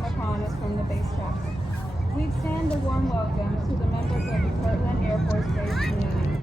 came upon us from the base chapel. We extend a warm welcome to the members of the Kirtland Air Force Base community.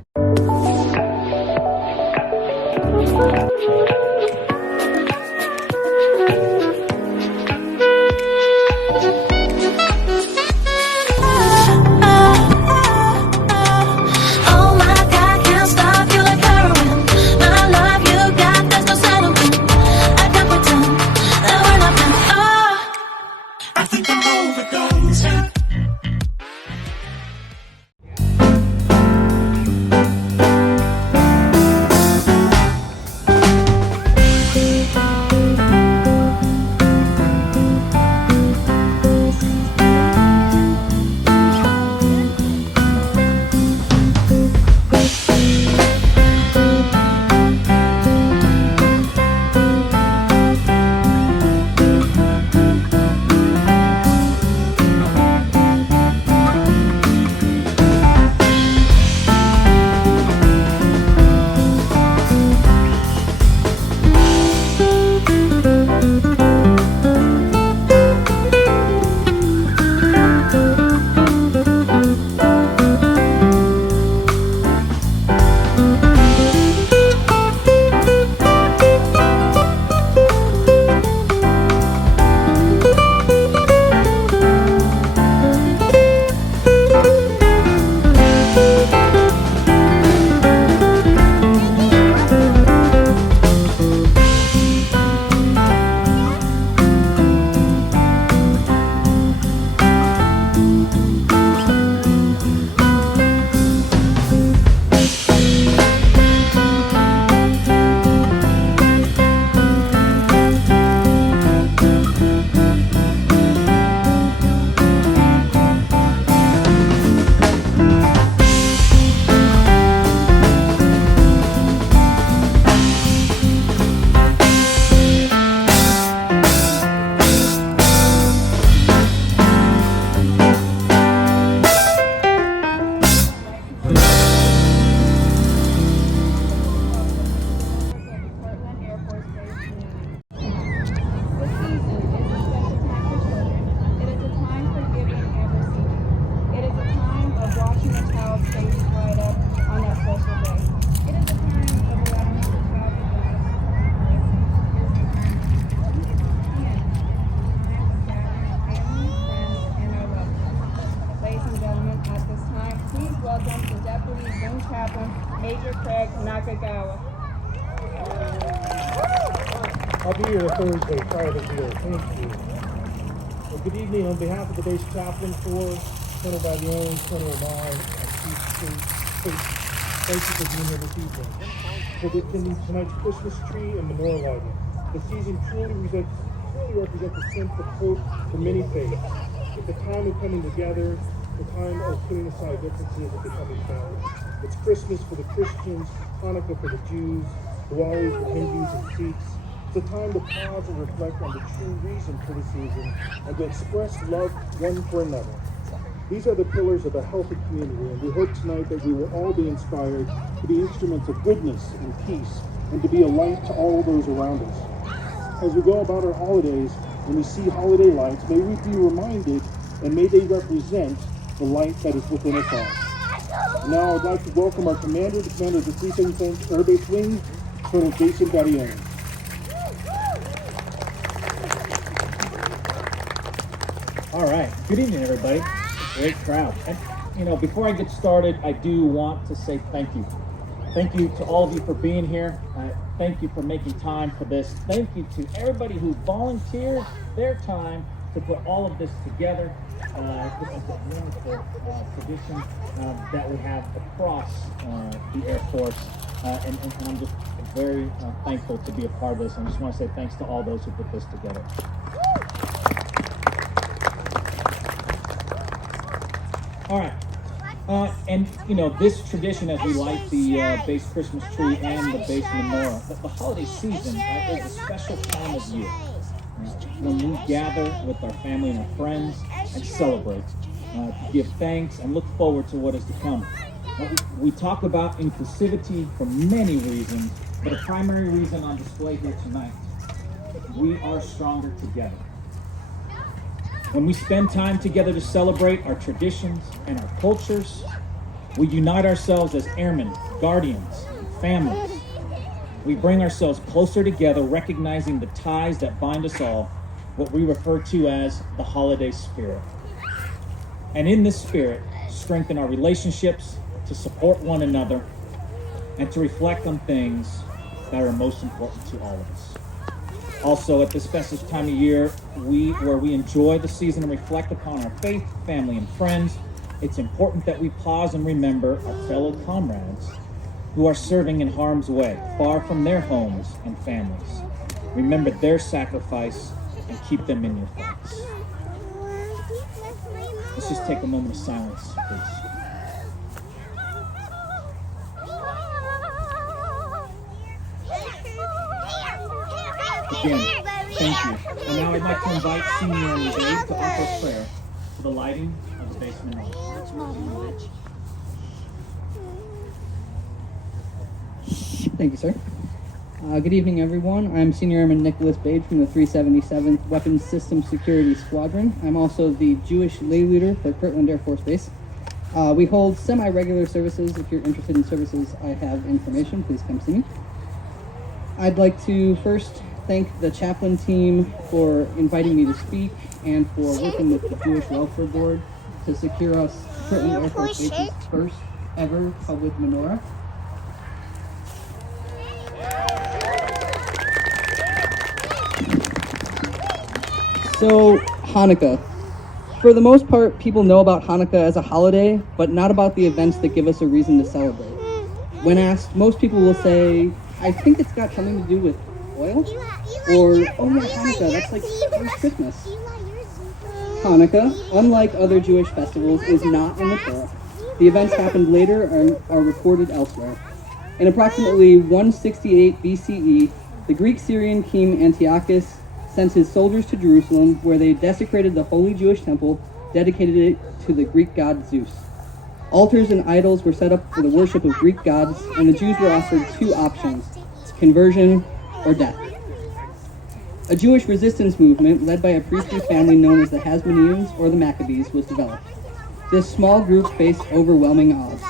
I'll be here Thursday prior to here. Thank you. Well, good evening on behalf of the base chaplain corps, Colonel Baglione, Colonel Amar, and Chief State. Thank you for being here this evening. For attending tonight's Christmas tree and menorah lighting. The season truly represents a sense of hope for many faiths. It's a time of coming together, the time of putting aside differences and becoming family. It's Christmas for the Christians, Hanukkah for the Jews, Diwali for Hindus and Sikhs. It's a time to pause and reflect on the true reason for the season and to express love one for another. These are the pillars of a healthy community, and we hope tonight that we will all be inspired to be instruments of goodness and peace and to be a light to all those around us. As we go about our holidays and we see holiday lights, may we be reminded and may they represent the light that is within us all. Now I'd like to welcome our commander, the commander of the 375th Air Base Wing, Colonel Jason Baglione. All right, good evening, everybody. Great crowd. And, before I get started, I do want to say thank you. Thank you to all of you for being here. Thank you for making time for this. Thank you to everybody who volunteered their time to put all of this together. This is a wonderful tradition that we have across the Air Force. And I'm just very thankful to be a part of this. I just want to say thanks to all those who put this together. All right. This tradition as we light the base Christmas tree and the base menorah, the holiday season is a special time of year when we gather with our family and our friends and celebrate, to give thanks and look forward to what is to come. We talk about inclusivity for many reasons, but a primary reason on display here tonight: we are stronger together. When we spend time together to celebrate our traditions and our cultures, we unite ourselves as airmen, guardians, and families. We bring ourselves closer together, recognizing the ties that bind us all, what we refer to as the holiday spirit. And in this spirit, strengthen our relationships, to support one another, and to reflect on things that are most important to all of us. Also, at this festive time of year, where we enjoy the season and reflect upon our faith, family, and friends, it's important that we pause and remember our fellow comrades who are serving in harm's way, far from their homes and families. Remember their sacrifice and keep them in your thoughts. Let's just take a moment of silence, please. Again, thank you. And now I'd like to invite Senior and Dave to offer prayer for the lighting of the basement hall. Thank you, sir. Good evening, everyone. I'm Senior Airman Nicholas Bage from the 377th Weapons Systems Security Squadron. I'm also the Jewish lay leader for Kirtland Air Force Base. We hold semi-regular services. If you're interested in services, I have information. Please come see me. I'd like to first thank the chaplain team for inviting me to speak and for working with the Jewish Welfare Board to secure us Kirtland Air Force Base's first ever public menorah. So, Hanukkah. For the most part, people know about Hanukkah as a holiday, but not about the events that give us a reason to celebrate. When asked, most people will say, I think it's got something to do with oil, or, oh yeah, Hanukkah, that's like first Christmas. Hanukkah, unlike other Jewish festivals, is not in the Torah. The events happened later and are recorded elsewhere. In approximately 168 BCE, the Greek-Syrian king Antiochus sent his soldiers to Jerusalem, where they desecrated the holy Jewish temple, dedicated it to the Greek god Zeus. Altars and idols were set up for the worship of Greek gods, and the Jews were offered two options: conversion or death. A Jewish resistance movement, led by a priestly family known as the Hasmoneans or the Maccabees, was developed. This small group faced overwhelming odds.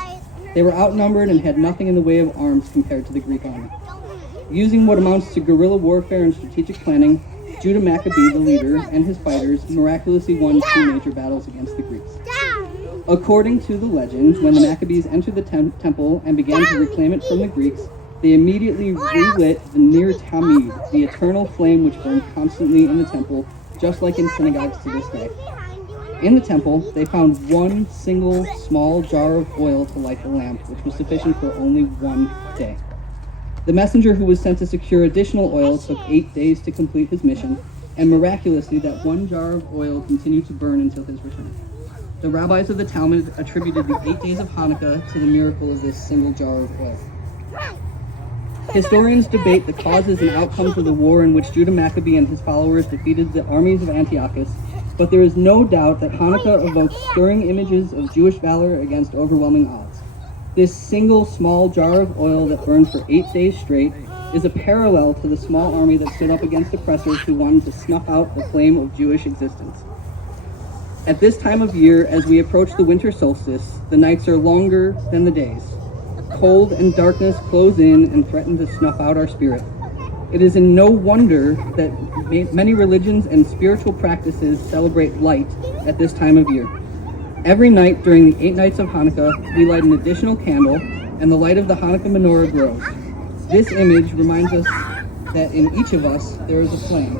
They were outnumbered and had nothing in the way of arms compared to the Greek army. Using what amounts to guerrilla warfare and strategic planning, Judah Maccabee, the leader, and his fighters miraculously won two major battles against the Greeks. According to the legend, when the Maccabees entered the temple and began to reclaim it from the Greeks, they immediately relit the Ner Tamid, the eternal flame which burned constantly in the temple, just like in synagogues to this day. In the temple, they found one single small jar of oil to light the lamp, which was sufficient for only 1 day. The messenger who was sent to secure additional oil took 8 days to complete his mission, and miraculously that one jar of oil continued to burn until his return. The rabbis of the Talmud attributed the 8 days of Hanukkah to the miracle of this single jar of oil. Historians debate the causes and outcomes of the war in which Judah Maccabee and his followers defeated the armies of Antiochus, but there is no doubt that Hanukkah evokes stirring images of Jewish valor against overwhelming odds. This single small jar of oil that burned for 8 days straight is a parallel to the small army that stood up against oppressors who wanted to snuff out the flame of Jewish existence. At this time of year, as we approach the winter solstice, the nights are longer than the days. Cold and darkness close in and threaten to snuff out our spirit. It is in no wonder that many religions and spiritual practices celebrate light at this time of year. Every night during the 8 nights of Hanukkah, we light an additional candle, and the light of the Hanukkah menorah grows. This image reminds us that in each of us there is a flame.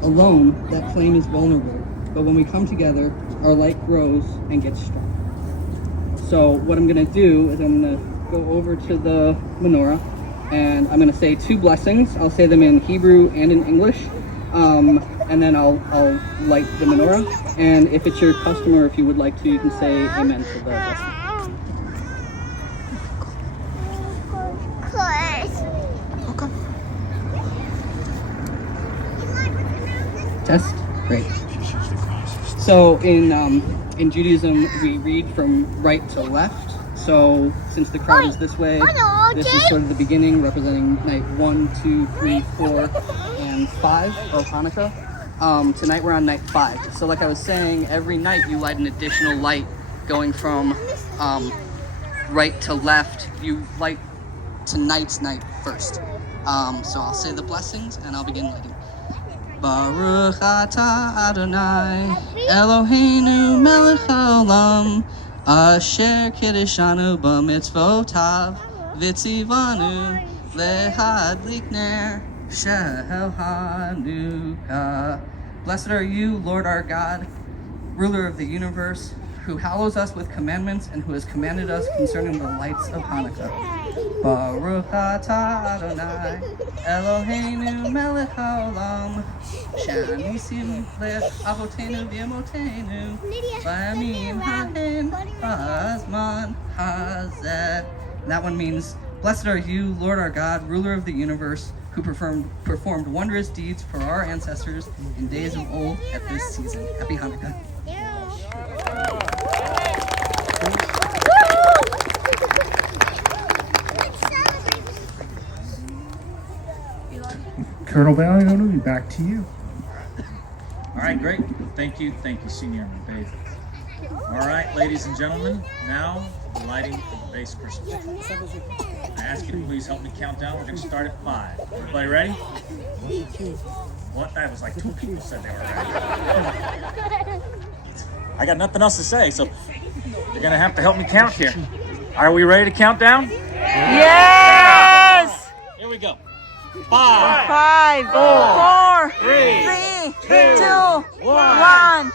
Alone, that flame is vulnerable, but when we come together, our light grows and gets strong. So what I'm going to do is I'm going to go over to the menorah, and I'm going to say 2 blessings. I'll say them in Hebrew and in English, and then I'll light the menorah. And if it's your custom, or if you would like to, you can say amen to the blessing. Test? Great. So in Judaism, we read from right to left. So since the crowd is this way, this is sort of the beginning, representing night 1, 2, 3, 4, and 5 of Hanukkah. Tonight we're on night 5. So like I was saying, every night you light an additional light going from right to left. You light tonight's night first. So I'll say the blessings and I'll begin lighting. Baruch atah Adonai Eloheinu melech haolam asher kiddushanu b'mitzvotav v'tzivanu lehadlik ner shel Hanukkah. Blessed are you, Lord our God, ruler of the universe, who hallows us with commandments and who has commanded us concerning the lights of Hanukkah. Baruch atah Adonai Eloheinu melech haolam shanisim lech avotenu v'emotenu b'yamim hahen b'azman hazeh. That one means, blessed are you, Lord our God, ruler of the universe, who performed wondrous deeds for our ancestors in days of old at this season. Happy Hanukkah. Colonel Valiano, back to you. All right, great. Thank you, Senior Airman Babe. All right, ladies and gentlemen, now the lighting of the base Christmas tree. I ask you to please help me count down. We're going to start at 5. Everybody ready? What? That was like 2 people said they were ready. I got nothing else to say, so you're going to have to help me count here. Are we ready to count down? Yes! Here we go. 5, 5, 4, 3, 2, 1.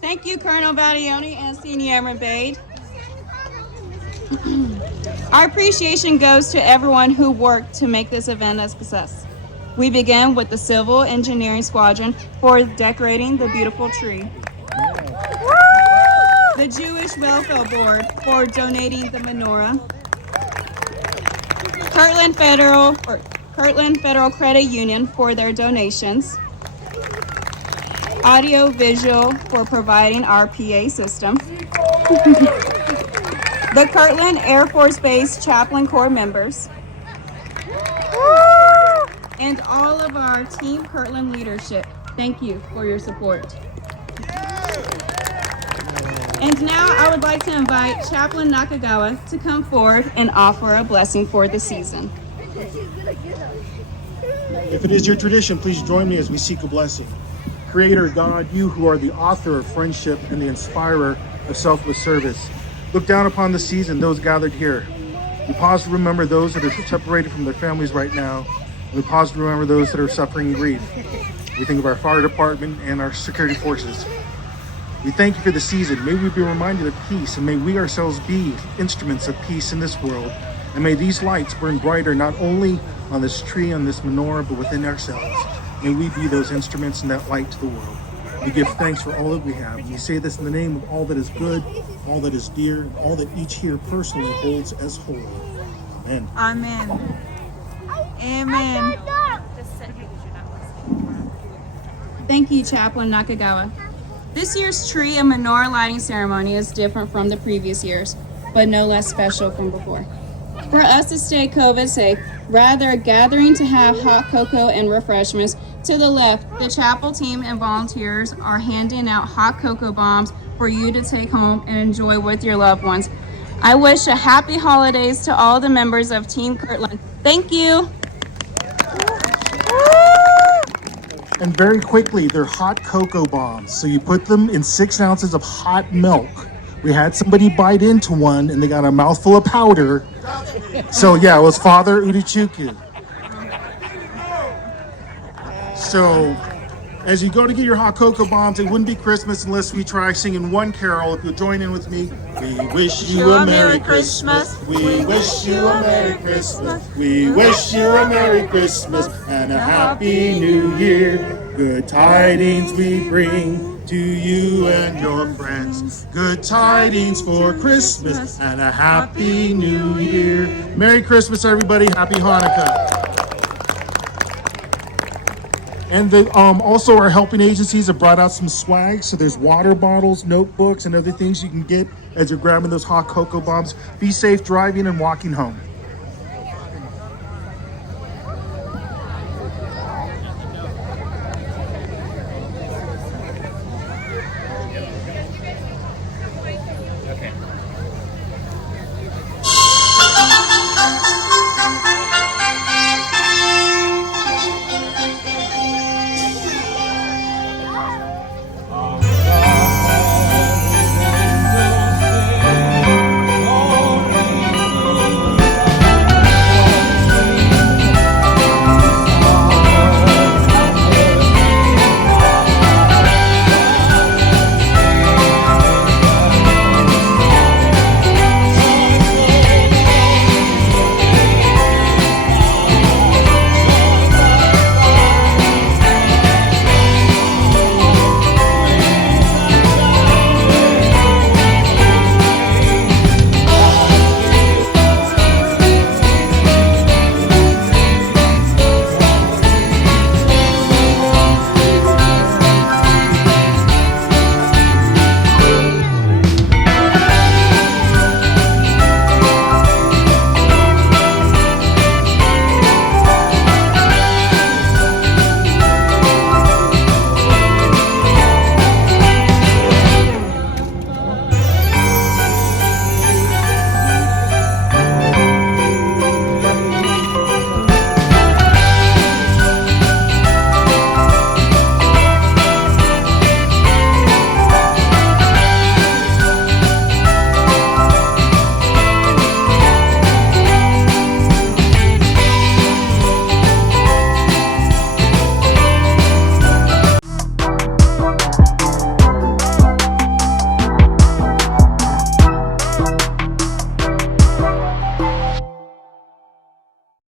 Thank you, Colonel Badioni and Senior Airman Bade. Our appreciation goes to everyone who worked to make this event a success. We begin with the Civil Engineering Squadron for decorating the beautiful tree. The Jewish Welfare Board for donating the menorah. Kirtland Federal Credit Union for their donations. Audio Visual for providing our PA system. The Kirtland Air Force Base Chaplain Corps members. And all of our Team Kirtland leadership. Thank you for your support. And now I would like to invite Chaplain Nakagawa to come forward and offer a blessing for the season. If it is your tradition, please join me as we seek a blessing. Creator God, you who are the author of friendship and the inspirer of selfless service, look down upon the season, those gathered here. We pause to remember those that are separated from their families right now. And we pause to remember those that are suffering grief. We think of our fire department and our security forces. We thank you for the season. May we be reminded of peace, and may we ourselves be instruments of peace in this world. And may these lights burn brighter, not only on this tree, on this menorah, but within ourselves. May we be those instruments and that light to the world. We give thanks for all that we have. We say this in the name of all that is good, all that is dear, all that each here personally holds as holy. Amen. Amen. Amen. Thank you, Chaplain Nakagawa. This year's tree and menorah lighting ceremony is different from the previous years, but no less special from before. For us to stay COVID safe, rather gathering to have hot cocoa and refreshments, to the left, the chapel team and volunteers are handing out hot cocoa bombs for you to take home and enjoy with your loved ones. I wish a happy holidays to all the members of Team Kirtland. Thank you. And very quickly, they're hot cocoa bombs. So you put them in 6 ounces of hot milk. We had somebody bite into one and they got a mouthful of powder. So yeah, it was Father Udichukwu. So as you go to get your hot cocoa bombs, it wouldn't be Christmas unless we try singing one carol. If you'll join in with me. We wish you a Merry Christmas. We wish you a Merry Christmas. We wish you a Merry Christmas and a Happy New Year. Good tidings we bring to you and your friends. Good tidings for Christmas and a Happy New Year. Merry Christmas, everybody. Happy Hanukkah. And also our helping agencies have brought out some swag. So there's water bottles, notebooks, and other things you can get as you're grabbing those hot cocoa bombs. Be safe driving and walking home.